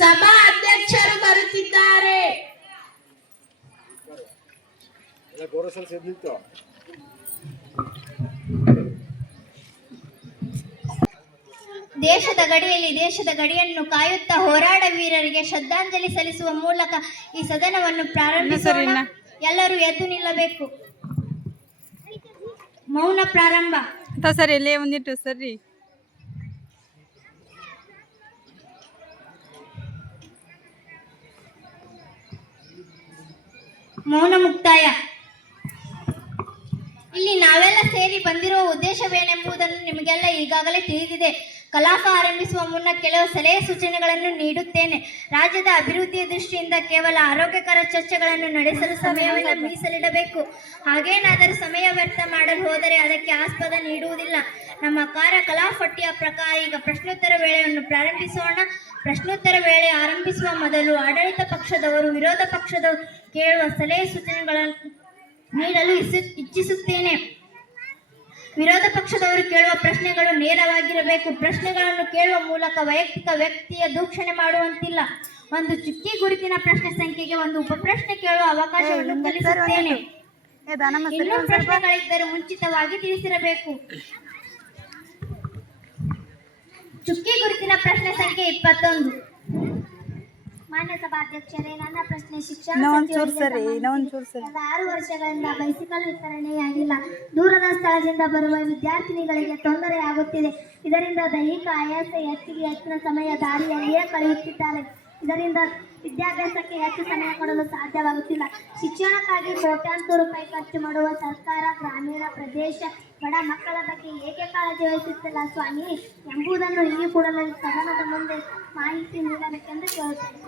ಸಭಾ ಅಧ್ಯಕ್ಷರು ಬರುತ್ತಿದ್ದಾರೆ. ದೇಶದ ಗಡಿಯನ್ನು ಕಾಯುತ್ತಾ ಹೋರಾಡ ವೀರರಿಗೆ ಶ್ರದ್ಧಾಂಜಲಿ ಸಲ್ಲಿಸುವ ಮೂಲಕ ಈ ಸದನವನ್ನು ಪ್ರಾರಂಭಿಸೋಣ. ಎಲ್ಲರೂ ಎದ್ದು ನಿಲ್ಲಬೇಕು. ಮೌನ ಪ್ರಾರಂಭ. ಸರಿ ಎಲ್ಲೇ ಒಂದಿಟ್ಟು ಸರಿ. ಮೌನ ಮುಕ್ತಾಯ. ಇಲ್ಲಿ ನಾವೆಲ್ಲ ಸೇರಿ ಬಂದಿರುವ ಉದ್ದೇಶವೇನೆಂಬುದನ್ನು ನಿಮಗೆಲ್ಲ ಈಗಾಗಲೇ ತಿಳಿದಿದೆ. ಕಲಾಪ ಆರಂಭಿಸುವ ಮುನ್ನ ಕೆಲವು ಸಲಹೆ ಸೂಚನೆಗಳನ್ನು ನೀಡುತ್ತೇನೆ. ರಾಜ್ಯದ ಅಭಿವೃದ್ಧಿಯ ದೃಷ್ಟಿಯಿಂದ ಕೇವಲ ಆರೋಗ್ಯಕರ ಚರ್ಚೆಗಳನ್ನು ನಡೆಸಲು ಸಮಯವನ್ನು ಮೀಸಲಿಡಬೇಕು. ಹಾಗೇನಾದರೂ ಸಮಯ ವ್ಯರ್ಥ ಮಾಡಲು ಹೋದರೆ ಅದಕ್ಕೆ ಆಸ್ಪದ ನೀಡುವುದಿಲ್ಲ. ನಮ್ಮ ಕಲಾಪಟ್ಟಿಯ ಪ್ರಕಾರ ಈಗ ಪ್ರಶ್ನೋತ್ತರ ವೇಳೆಯನ್ನು ಪ್ರಾರಂಭಿಸೋಣ. ಪ್ರಶ್ನೋತ್ತರ ವೇಳೆ ಆರಂಭಿಸುವ ಮೊದಲು ಆಡಳಿತ ಪಕ್ಷದವರು ವಿರೋಧ ಪಕ್ಷದವರು ಕೇಳುವ ಸಲಹೆ ಸೂಚನೆಗಳನ್ನು ನೀಡಲು ಇಚ್ಛಿಸುತ್ತೇನೆ. ವಿರೋಧ ಪಕ್ಷದವರು ಕೇಳುವ ಪ್ರಶ್ನೆಗಳು ನೇರವಾಗಿರಬೇಕು. ಪ್ರಶ್ನೆಗಳನ್ನು ಕೇಳುವ ಮೂಲಕ ವೈಯಕ್ತಿಕ ವ್ಯಕ್ತಿಯ ದೂಷಣೆ ಮಾಡುವಂತಿಲ್ಲ. ಒಂದು ಚುಕ್ಕಿ ಗುರುತಿನ ಪ್ರಶ್ನೆ ಸಂಖ್ಯೆಗೆ ಒಂದು ಉಪಪ್ರಶ್ನೆ ಕೇಳುವ ಅವಕಾಶವನ್ನು ಕಲಿಸುತ್ತೇನೆ. ಇನ್ನೂ ಪ್ರಶ್ನೆಗಳಿದ್ದರೆ ಮುಂಚಿತವಾಗಿ ತಿಳಿಸಿರಬೇಕು. ಚುಕ್ಕಿ ಗುರುತಿನ ಪ್ರಶ್ನೆ ಸಂಖ್ಯೆ 21. ಮಾನ್ಯ ಸಭಾಧ್ಯಕ್ಷರೇ, ನನ್ನ ಪ್ರಶ್ನೆ ಶಿಕ್ಷಣ 6 ವರ್ಷಗಳಿಂದ ಬೈಸಿಕಲ್ ವಿತರಣೆಯಾಗಿಲ್ಲ. ದೂರದ ಸ್ಥಳದಿಂದ ಬರುವ ವಿದ್ಯಾರ್ಥಿನಿಗಳಿಗೆ ತೊಂದರೆಯಾಗುತ್ತಿದೆ. ಇದರಿಂದ ದೈಹಿಕ ಆಯಾಸ ಹೆಚ್ಚಿನ ಸಮಯ ದಾರಿಯಲ್ಲಿಯೇ ಕಳೆಯುತ್ತಿದ್ದಾರೆ. ಇದರಿಂದ ವಿದ್ಯಾಭ್ಯಾಸಕ್ಕೆ ಹೆಚ್ಚು ಸಮಯ ಕೊಡಲು ಸಾಧ್ಯವಾಗುತ್ತಿಲ್ಲ. ಶಿಕ್ಷಣಕ್ಕಾಗಿ ಕೋಟ್ಯಾಂತರ ರೂಪಾಯಿ ಖರ್ಚು ಮಾಡುವ ಸರ್ಕಾರ ಗ್ರಾಮೀಣ ಪ್ರದೇಶ ಬಡ ಮಕ್ಕಳ ಬಗ್ಗೆ ಏಕೆ ಕಾಳಜಿ ವಹಿಸುತ್ತಿಲ್ಲ ಸ್ವಾಮಿ ಎಂಬುದನ್ನು ಈ ಕೂಡಲೇ ಸದನದ ಮುಂದೆ ಮಾಹಿತಿ ನೀಡಬೇಕೆಂದು ಕೇಳುತ್ತೇನೆ.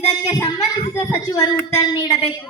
ಇದಕ್ಕೆ ಸಂಬಂಧಿಸಿದ ಸಚಿವರು ಉತ್ತರ ನೀಡಬೇಕು.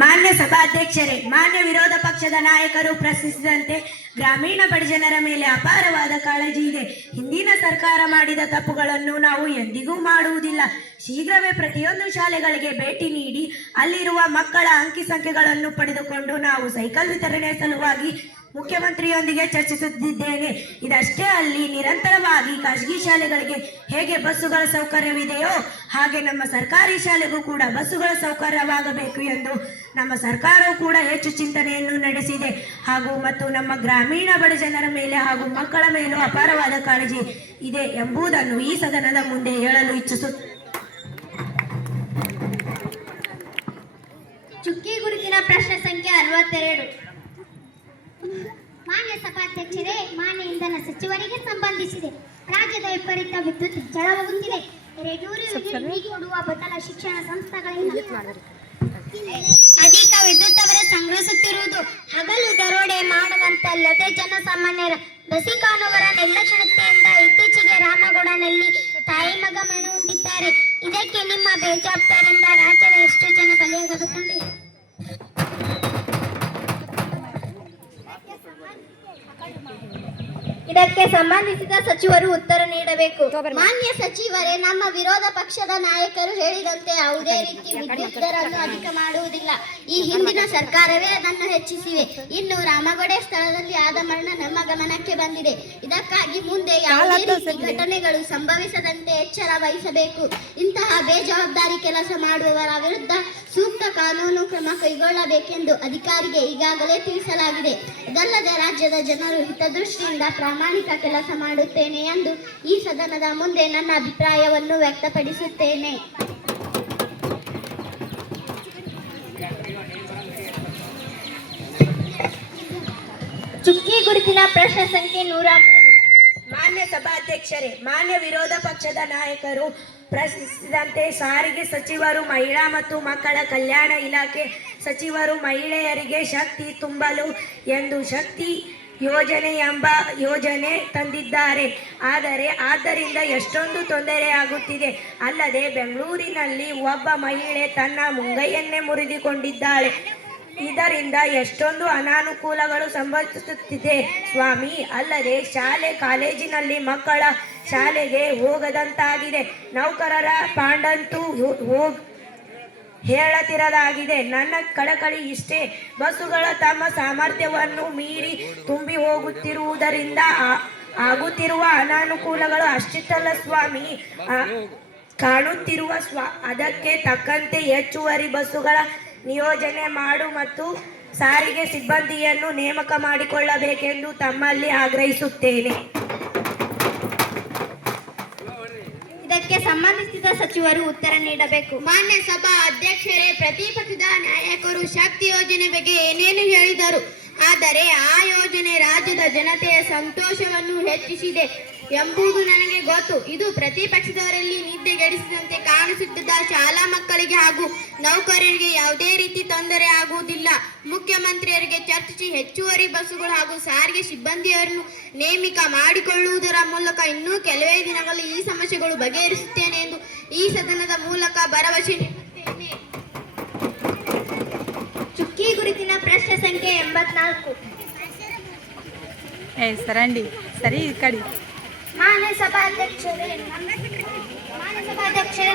ಮಾನ್ಯ ಸಭಾಧ್ಯಕ್ಷರೇ, ಮಾನ್ಯ ವಿರೋಧ ಪಕ್ಷದ ನಾಯಕರು ಪ್ರಶ್ನಿಸಿದಂತೆ ಗ್ರಾಮೀಣ ಬಡಜನರ ಮೇಲೆ ಅಪಾರವಾದ ಕಾಳಜಿ ಇದೆ. ಹಿಂದಿನ ಸರ್ಕಾರ ಮಾಡಿದ ತಪ್ಪುಗಳನ್ನು ನಾವು ಎಂದಿಗೂ ಮಾಡುವುದಿಲ್ಲ. ಶೀಘ್ರವೇ ಪ್ರತಿಯೊಂದು ಶಾಲೆಗಳಿಗೆ ಭೇಟಿ ನೀಡಿ ಅಲ್ಲಿರುವ ಮಕ್ಕಳ ಅಂಕಿ ಸಂಖ್ಯೆಗಳನ್ನು ಪಡೆದುಕೊಂಡು ನಾವು ಸೈಕಲ್ ವಿತರಣೆ ಸಲುವಾಗಿ ಮುಖ್ಯಮಂತ್ರಿಯೊಂದಿಗೆ ಚರ್ಚಿಸುತ್ತಿದ್ದೇನೆ. ಇದಷ್ಟೇ ಅಲ್ಲಿ ನಿರಂತರವಾಗಿ ಖಾಸಗಿ ಶಾಲೆಗಳಿಗೆ ಹೇಗೆ ಬಸ್ಸುಗಳ ಸೌಕರ್ಯವಿದೆಯೋ ಹಾಗೆ ನಮ್ಮ ಸರ್ಕಾರಿ ಶಾಲೆಗೂ ಕೂಡ ಬಸ್ಸುಗಳ ಸೌಕರ್ಯವಾಗಬೇಕು ಎಂದು ನಮ್ಮ ಸರ್ಕಾರವು ಕೂಡ ಹೆಚ್ಚು ಚಿಂತನೆಯನ್ನು ನಡೆಸಿದೆ. ಮತ್ತು ನಮ್ಮ ಗ್ರಾಮೀಣ ಬಡ ಜನರ ಮೇಲೆ ಹಾಗೂ ಮಕ್ಕಳ ಮೇಲೂ ಅಪಾರವಾದ ಕಾಳಜಿ ಇದೆ ಎಂಬುದನ್ನು ಈ ಸದನದ ಮುಂದೆ ಹೇಳಲು ಇಚ್ಛಿಸುತ್ತೇನೆ. ಚುಕ್ಕಿ ಗುರುತಿನ ಪ್ರಶ್ನೆ ಸಂಖ್ಯೆ 62. ಮಾನ್ಯ ಸಭಾಧ್ಯಕ್ಷರೇ, ಮಾನ್ಯ ಇಂಧನ ಸಚಿವರಿಗೆ ಸಂಬಂಧಿಸಿದೆ. ರಾಜ್ಯದ ವಿಪರೀತ ವಿದ್ಯುತ್ ಹೆಚ್ಚಳವಾಗುತ್ತಿದೆ. 200 ಕೊಡುವ ಬದಲ ಶಿಕ್ಷಣ ಸಂಸ್ಥೆಗಳಿಂದ ಅಧಿಕ ವಿದ್ಯುತ್ ಅವರ ಸಂಗ್ರಹಿಸುತ್ತಿರುವುದು. ಹಗಲು ದರೋಡೆ ಮಾಡುವಂತಲ್ಲದೆ ಜನಸಾಮಾನ್ಯರ ಬಸಿ ಕಾಣುವರ ನಿರ್ಲಕ್ಷ್ಯತೆಯಿಂದ ಇತ್ತೀಚೆಗೆ ರಾಮಗೌಡನಲ್ಲಿ ತಾಯಿ ಮಗ ಮರಣ ಹೊಂದಿದ್ದಾರೆ. ಇದಕ್ಕೆ ನಿಮ್ಮ ಬೇಜವಾಬ್ದಾರಿಯಿಂದ ರಾಜ್ಯದ ಎಷ್ಟು ಜನ ಬಲಿಯಾಗಬೇಕಂದ್ರೆ ಇದಕ್ಕೆ ಸಂಬಂಧಿಸಿದ ಸಚಿವರು ಉತ್ತರ ನೀಡಬೇಕು. ಮಾನ್ಯ ಸಚಿವರೇ, ನಮ್ಮ ವಿರೋಧ ಪಕ್ಷದ ನಾಯಕರು ಹೇಳಿದಂತೆ ಯಾವುದೇ ರೀತಿ ವಿದ್ಯುತ್ ದರವನ್ನು ಅಧಿಕ ಮಾಡುವುದಿಲ್ಲ. ಈ ಹಿಂದಿನ ಸರ್ಕಾರವೇ ಅದನ್ನು ಹೆಚ್ಚಿಸಿವೆ. ಇನ್ನು ರಾಮಗೌಡ ಸ್ಥಳದಲ್ಲಿ ಆದ ಮರಣ ನಮ್ಮ ಗಮನಕ್ಕೆ ಬಂದಿದೆ. ಇದಕ್ಕಾಗಿ ಮುಂದೆ ಯಾವುದೇ ರೀತಿ ಘಟನೆಗಳು ಸಂಭವಿಸದಂತೆ ಎಚ್ಚರ ವಹಿಸಬೇಕು. ಇಂತಹ ಬೇಜವಾಬ್ದಾರಿ ಕೆಲಸ ಮಾಡುವವರ ವಿರುದ್ಧ ಸೂಕ್ತ ಕಾನೂನು ಕ್ರಮ ಕೈಗೊಳ್ಳಬೇಕೆಂದು ಅಧಿಕಾರಿಗೆ ಈಗಾಗಲೇ ತಿಳಿಸಲಾಗಿದೆ. ಇದಲ್ಲದೆ ರಾಜ್ಯದ ಜನರು ಹಿತದೃಷ್ಟಿಯಿಂದ ಪ್ರಾಮಾಣಿಕ ಕೆಲಸ ಮಾಡುತ್ತೇನೆ ಎಂದು ಈ ಸದನದ ಮುಂದೆ ನನ್ನ ಅಭಿಪ್ರಾಯವನ್ನು ವ್ಯಕ್ತಪಡಿಸುತ್ತೇನೆ. ಚುಕ್ಕಿ ಗುರುತಿನ ಪ್ರಶ್ನೆ ಸಂಖ್ಯೆ 103. ಮಾನ್ಯ ಸಭಾಧ್ಯಕ್ಷರೇ, ಮಾನ್ಯ ವಿರೋಧ ಪಕ್ಷದ ನಾಯಕರು ಪ್ರಶ್ನಿಸಿದಂತೆ ಸಾರಿಗೆ ಸಚಿವರು ಮಹಿಳಾ ಮತ್ತು ಮಕ್ಕಳ ಕಲ್ಯಾಣ ಇಲಾಖೆ ಸಚಿವರು ಮಹಿಳೆಯರಿಗೆ ಶಕ್ತಿ ತುಂಬಲು ಎಂದು ಶಕ್ತಿ ಯೋಜನೆ ಎಂಬ ಯೋಜನೆ ತಂದಿದ್ದಾರೆ. ಆದ್ದರಿಂದ ಎಷ್ಟೊಂದು ತೊಂದರೆಯಾಗುತ್ತಿದೆ. ಅಲ್ಲದೆ ಬೆಂಗಳೂರಿನಲ್ಲಿ ಒಬ್ಬ ಮಹಿಳೆ ತನ್ನ ಮುಂಗೈಯನ್ನೇ ಮುರಿದುಕೊಂಡಿದ್ದಾಳೆ. ಇದರಿಂದ ಎಷ್ಟೊಂದು ಅನಾನುಕೂಲಗಳು ಸಂಭವಿಸುತ್ತಿದೆ ಸ್ವಾಮಿ. ಅಲ್ಲದೆ ಶಾಲೆ ಕಾಲೇಜಿನಲ್ಲಿ ಮಕ್ಕಳ ಶಾಲೆಗೆ ಹೋಗದಂತಾಗಿದೆ. ನೌಕರರ ಪಾಂಡಂತೂ ಹೇಳತಿರಲಾಗಿದೆ. ನನ್ನ ಕಳಕಳಿ ಇಷ್ಟೇ, ಬಸ್ಸುಗಳ ತಮ್ಮ ಸಾಮರ್ಥ್ಯವನ್ನು ಮೀರಿ ತುಂಬಿ ಹೋಗುತ್ತಿರುವುದರಿಂದ ಆಗುತ್ತಿರುವ ಅನಾನುಕೂಲಗಳು ಅಷ್ಟಿಷ್ಟಲ್ಲ ಸ್ವಾಮಿ, ಕಾಣುತ್ತಿರುವ ಅದಕ್ಕೆ ತಕ್ಕಂತೆ ಹೆಚ್ಚುವರಿ ಬಸ್ಸುಗಳ ನಿಯೋಜನೆ ಮಾಡು ಮತ್ತು ಸಾರಿಗೆ ಸಿಬ್ಬಂದಿಯನ್ನು ನೇಮಕ ಮಾಡಿಕೊಳ್ಳಬೇಕೆಂದು ತಮ್ಮಲ್ಲಿ ಆಗ್ರಹಿಸುತ್ತೇನೆ. ಇದಕ್ಕೆ ಸಂಬಂಧಿಸಿದ ಸಚಿವರು ಉತ್ತರ ನೀಡಬೇಕು. ಮಾನ್ಯ ಸಭಾ ಅಧ್ಯಕ್ಷರೇ, ಪ್ರತಿಪಕ್ಷದ ನಾಯಕರು ಶಕ್ತಿ ಯೋಜನೆ ಬಗ್ಗೆ ಏನೇನು ಹೇಳಿದರು. ಆದರೆ ಆ ಯೋಜನೆ ರಾಜ್ಯದ ಜನತೆಯ ಸಂತೋಷವನ್ನು ಹೆಚ್ಚಿಸಿದೆ ಎಂಬುದು ನನಗೆ ಗೊತ್ತು. ಇದು ಪ್ರತಿಪಕ್ಷದವರಲ್ಲಿ ನಿದ್ದೆಗೆಡಿಸಿದಂತೆ ಕಾಣಿಸುತ್ತಿದ್ದ ಶಾಲಾ ಮಕ್ಕಳಿಗೆ ಹಾಗೂ ನೌಕರರಿಗೆ ಯಾವುದೇ ರೀತಿ ತೊಂದರೆ ಆಗುವುದಿಲ್ಲ. ಮುಖ್ಯಮಂತ್ರಿಯರಿಗೆ ಚರ್ಚಿಸಿ ಹೆಚ್ಚುವರಿ ಬಸ್ಸುಗಳು ಹಾಗೂ ಸಾರಿಗೆ ಸಿಬ್ಬಂದಿಯನ್ನು ನೇಮಕ ಮಾಡಿಕೊಳ್ಳುವುದರ ಮೂಲಕ ಇನ್ನೂ ಕೆಲವೇ ದಿನಗಳಲ್ಲಿ ಈ ಸಮಸ್ಯೆಗಳು ಬಗೆಹರಿಸುತ್ತೇನೆ ಎಂದು ಈ ಸದನದ ಮೂಲಕ ಭರವಸೆ ನೀಡುತ್ತೇನೆ. ಚುಕ್ಕಿ ಗುರುತಿನ ಪ್ರಶ್ನೆ ಸಂಖ್ಯೆ 84. ಸರಂಡಿ ಸರಿ ಈ ಕಡೆ. ಮಾನ್ಯ ಸಭಾಧ್ಯಕ್ಷರೇ,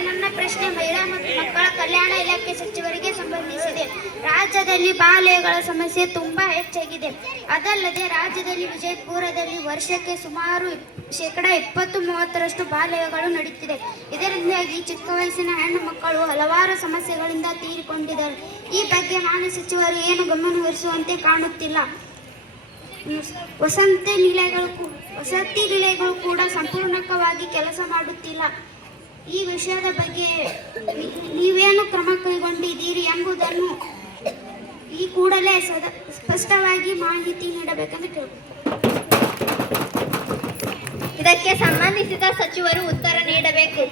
ನನ್ನ ಪ್ರಶ್ನೆ ಮಹಿಳಾ ಮತ್ತು ಮಕ್ಕಳ ಕಲ್ಯಾಣ ಇಲಾಖೆ ಸಚಿವರಿಗೆ ಸಂಬಂಧಿಸಿದೆ. ರಾಜ್ಯದಲ್ಲಿ ಬಾಲ್ಯಗಳ ಸಮಸ್ಯೆ ತುಂಬಾ ಹೆಚ್ಚಾಗಿದೆ. ಅದಲ್ಲದೆ ರಾಜ್ಯದಲ್ಲಿ ವಿಜಯಪುರದಲ್ಲಿ ವರ್ಷಕ್ಕೆ ಸುಮಾರು 20-30% ಬಾಲ್ಯಗಳು ನಡೆಯುತ್ತಿದೆ. ಇದರಿಂದಾಗಿ ಚಿಕ್ಕ ವಯಸ್ಸಿನ ಹೆಣ್ಣು ಮಕ್ಕಳು ಹಲವಾರು ಸಮಸ್ಯೆಗಳಿಂದ ತೀರಿಕೊಂಡಿದ್ದಾರೆ. ಈ ಬಗ್ಗೆ ಮಾನ್ಯ ಸಚಿವರು ಏನು ಗಮನಹರಿಸುವಂತೆ ಕಾಣುತ್ತಿಲ್ಲ. ವಸತಿ ನಿಲಯಗಳು ಕೂಡ ಸಂಪೂರ್ಣವಾಗಿ ಕೆಲಸ ಮಾಡುತ್ತಿಲ್ಲ. ಈ ವಿಷಯದ ಬಗ್ಗೆ ನೀವೇನು ಕ್ರಮ ಕೈಗೊಂಡಿದ್ದೀರಿ ಎಂಬುದನ್ನು ಈ ಕೂಡಲೇ ಸ್ಪಷ್ಟವಾಗಿ ಮಾಹಿತಿ ನೀಡಬೇಕೆಂದು ಕೇಳುತ್ತೇನೆ. ಇದಕ್ಕೆ ಸಂಬಂಧಿಸಿದ ಸಚಿವರು ಉತ್ತರ ನೀಡಬೇಕು.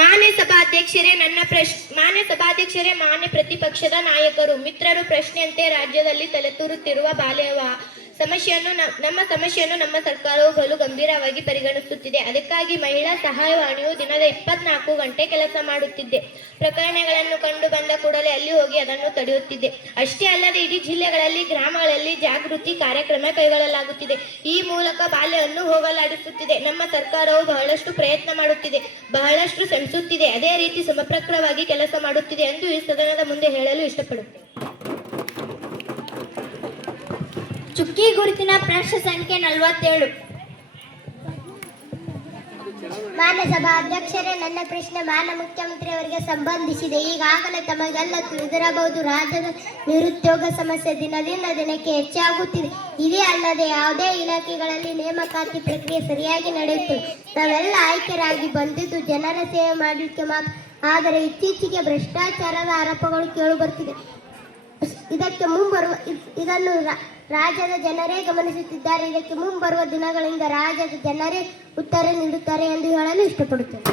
ಮಾನ್ಯ ಸಭಾಧ್ಯಕ್ಷರೇ, ಮಾನ್ಯ ಪ್ರತಿಪಕ್ಷದ ನಾಯಕರು, ಮಿತ್ರರು ಪ್ರಶ್ನೆಯಂತೆ ರಾಜ್ಯದಲ್ಲಿ ತಲೆತೂರುತ್ತಿರುವ ಬಾಲ್ಯ ಸಮಸ್ಯೆಯನ್ನು ನಮ್ಮ ಸರ್ಕಾರವು ಬಲು ಗಂಭೀರವಾಗಿ ಪರಿಗಣಿಸುತ್ತಿದೆ. ಅದಕ್ಕಾಗಿ ಮಹಿಳಾ ಸಹಾಯವಾಣಿಯು ದಿನದ 24 ಗಂಟೆ ಕೆಲಸ ಮಾಡುತ್ತಿದೆ. ಪ್ರಕರಣಗಳನ್ನು ಕಂಡು ಬಂದ ಕೂಡಲೇ ಅಲ್ಲಿ ಹೋಗಿ ಅದನ್ನು ತಡೆಯುತ್ತಿದೆ. ಅಷ್ಟೇ ಅಲ್ಲದೆ ಇಡೀ ಜಿಲ್ಲೆಗಳಲ್ಲಿ, ಗ್ರಾಮಗಳಲ್ಲಿ ಜಾಗೃತಿ ಕಾರ್ಯಕ್ರಮ ಕೈಗೊಳ್ಳಲಾಗುತ್ತಿದೆ. ಈ ಮೂಲಕ ಬಾಲ್ಯವನ್ನು ಹೋಗಲಾಡಿಸುತ್ತಿದೆ. ನಮ್ಮ ಸರ್ಕಾರವು ಬಹಳಷ್ಟು ಪ್ರಯತ್ನ ಮಾಡುತ್ತಿದೆ, ಬಹಳಷ್ಟು ಶ್ರಮಿಸುತ್ತಿದೆ, ಅದೇ ರೀತಿ ಸಮರ್ಪಕವಾಗಿ ಕೆಲಸ ಮಾಡುತ್ತಿದೆ ಎಂದು ಈ ಸದನದ ಮುಂದೆ ಹೇಳಲು ಇಷ್ಟಪಡುತ್ತೇನೆ. ಚುಕ್ಕಿ ಗುರುತಿನ ಪ್ರಶ್ನೆ ಸಂಖ್ಯೆ 47. ಮಾನ್ಯ ಸಭಾ ಅಧ್ಯಕ್ಷರೇ, ನನ್ನ ಪ್ರಶ್ನೆ ಮಾನ್ಯ ಮುಖ್ಯಮಂತ್ರಿಯವರಿಗೆ ಸಂಬಂಧಿಸಿದೆ. ಈಗಾಗಲೇ ತಮಗೆಲ್ಲ ತಿಳಿದಿರಬಹುದು, ರಾಜ್ಯದ ನಿರುದ್ಯೋಗ ಸಮಸ್ಯೆ ದಿನದಿಂದ ದಿನಕ್ಕೆ ಹೆಚ್ಚಾಗುತ್ತಿದೆ. ಇದೇ ಅಲ್ಲದೆ ಯಾವುದೇ ಇಲಾಖೆಗಳಲ್ಲಿ ನೇಮಕಾತಿ ಪ್ರಕ್ರಿಯೆ ಸರಿಯಾಗಿ ನಡೆಯುತ್ತಿಲ್ಲ. ನಾವೆಲ್ಲ ಆಯ್ಕೆರಾಗಿ ಬಂದಿದ್ದು ಜನರ ಸೇವೆ ಮಾಡಲಿಕ್ಕೆ ಮಾತ್ರ. ಆದರೆ ಇತ್ತೀಚೆಗೆ ಭ್ರಷ್ಟಾಚಾರದ ಆರೋಪಗಳು ಕೇಳಿಬರುತ್ತಿದೆ. ಇದನ್ನು ರಾಜ್ಯದ ಜನರೇ ಗಮನಿಸುತ್ತಿದ್ದಾರೆ. ಇದಕ್ಕೆ ಮುಂಬರುವ ದಿನಗಳಿಂದ ರಾಜ್ಯದ ಜನರೇ ಉತ್ತರ ನೀಡುತ್ತಾರೆ ಎಂದು ಹೇಳಲು ಇಷ್ಟಪಡುತ್ತೇನೆ.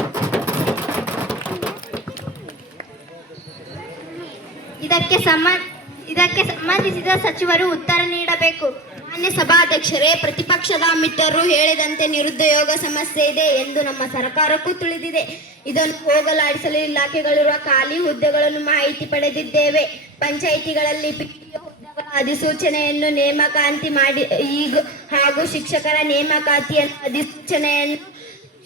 ಇದಕ್ಕೆ ಸಂಬಂಧಿಸಿದ ಸಚಿವರು ಉತ್ತರ ನೀಡಬೇಕು. ಮಾನ್ಯ ಸಭಾಧ್ಯಕ್ಷರೇ, ಪ್ರತಿಪಕ್ಷದ ಮಿತ್ರರು ಹೇಳಿದಂತೆ ನಿರುದ್ಯೋಗ ಸಮಸ್ಯೆ ಇದೆ ಎಂದು ನಮ್ಮ ಸರ್ಕಾರಕ್ಕೂ ತಿಳಿದಿದೆ. ಇದನ್ನು ಹೋಗಲಾಡಿಸಲು ಇಲಾಖೆಗಳಿರುವ ಖಾಲಿ ಹುದ್ದೆಗಳನ್ನು ಮಾಹಿತಿ ಪಡೆದಿದ್ದೇವೆ. ಪಂಚಾಯಿತಿಗಳಲ್ಲಿ ಹುದ್ದೆಗಳ ಅಧಿಸೂಚನೆಯನ್ನು ನೇಮಕಾತಿ ಮಾಡಿ ಹಾಗೂ ಶಿಕ್ಷಕರ ನೇಮಕಾತಿಯನ್ನು ಅಧಿಸೂಚನೆಯನ್ನು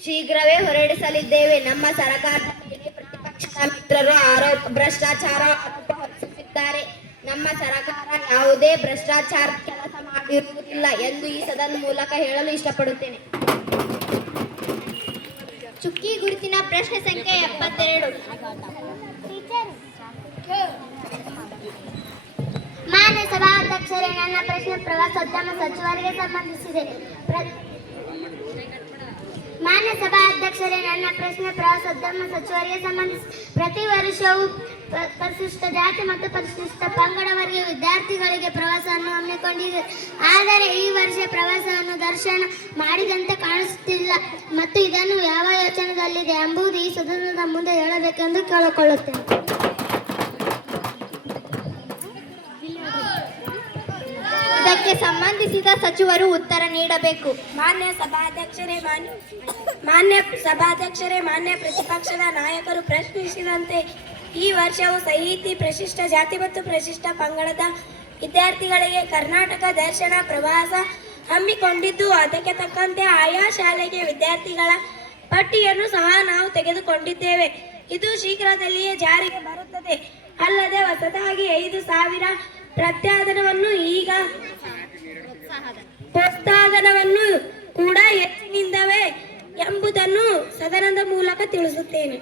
ಶೀಘ್ರವೇ ಹೊರಡಿಸಲಿದ್ದೇವೆ. ನಮ್ಮ ಸರ್ಕಾರದ ಮೇಲೆ ಪ್ರತಿಪಕ್ಷದ ಮಿತ್ರರು ಭ್ರಷ್ಟಾಚಾರ ಆರೋಪ ಹೊರಿಸುತ್ತಿದ್ದಾರೆ. ನಮ್ಮ ಸರ್ಕಾರ ಯಾವುದೇ ಭ್ರಷ್ಟಾಚಾರ ಕೆಲಸ ಮಾಡಿರುವುದಿಲ್ಲ ಎಂದು ಈ ಸದನ ಮೂಲಕ ಹೇಳಲು ಇಷ್ಟಪಡುತ್ತೇನೆ. ಚುಕ್ಕಿ ಗುರುತಿನ ಪ್ರಶ್ನೆ ಸಂಖ್ಯೆ 72. ಮಾನ್ಯ ಸಭಾಧ್ಯಕ್ಷರೇ, ನನ್ನ ಪ್ರಶ್ನೆ ಪ್ರವಾಸೋದ್ಯಮ ಸಚಿವರಿಗೆ ಸಂಬಂಧಿಸಿದೆ. ಮಾನ್ಯ ಸಭಾಧ್ಯಕ್ಷರೇ, ನನ್ನ ಪ್ರಶ್ನೆ ಪ್ರವಾಸೋದ್ಯಮ ಸಚಿವರಿಗೆ ಸಂಬಂಧಿಸಿ. ಪ್ರತಿ ವರ್ಷವೂ ಪರಿಶಿಷ್ಟ ಜಾತಿ ಮತ್ತು ಪರಿಶಿಷ್ಟ ಪಂಗಡವರ್ಗೀಯ ವಿದ್ಯಾರ್ಥಿಗಳಿಗೆ ಪ್ರವಾಸವನ್ನು ಹಮ್ಮಿಕೊಂಡಿದೆ. ಆದರೆ ಈ ವರ್ಷ ಪ್ರವಾಸವನ್ನು ದರ್ಶನ ಮಾಡಿದಂತೆ ಕಾಣಿಸುತ್ತಿಲ್ಲ ಮತ್ತು ಇದನ್ನು ಯಾವ ಯೋಚನೆಯಲ್ಲಿದೆ ಎಂಬುದು ಈ ಸದನದ ಮುಂದೆ ಹೇಳಬೇಕೆಂದು ಕೇಳಿಕೊಳ್ಳುತ್ತೇನೆ. ಇದಕ್ಕೆ ಸಂಬಂಧಿಸಿದ ಸಚಿವರು ಉತ್ತರ ನೀಡಬೇಕು. ಮಾನ್ಯ ಸಭಾಧ್ಯಕ್ಷರೇ, ಮಾನ್ಯ ಪ್ರತಿಪಕ್ಷದ ನಾಯಕರು ಪ್ರಶ್ನಿಸಿದಂತೆ ಈ ವರ್ಷವು ಸಾಹಿತಿ ಪರಿಶಿಷ್ಟ ಜಾತಿ ಮತ್ತು ಪರಿಶಿಷ್ಟ ಪಂಗಡದ ವಿದ್ಯಾರ್ಥಿಗಳಿಗೆ ಕರ್ನಾಟಕ ದರ್ಶನ ಪ್ರವಾಸ ಹಮ್ಮಿಕೊಂಡಿದ್ದು, ಅದಕ್ಕೆ ತಕ್ಕಂತೆ ಆಯಾ ಶಾಲೆಗೆ ವಿದ್ಯಾರ್ಥಿಗಳ ಪಟ್ಟಿಯನ್ನು ಸಹ ನಾವು ತೆಗೆದುಕೊಂಡಿದ್ದೇವೆ. ಇದು ಶೀಘ್ರದಲ್ಲಿಯೇ ಜಾರಿಗೆ ಬರುತ್ತದೆ. ಅಲ್ಲದೆ ಹೊಸದಾಗಿ 5,000 ಪ್ರೋತ್ಸಾಹಧನವನ್ನು ಕೂಡ ಹೆಚ್ಚಿನಿಂದವೇ ಎಂಬುದನ್ನು ಸದನದ ಮೂಲಕ ತಿಳಿಸುತ್ತೇನೆ.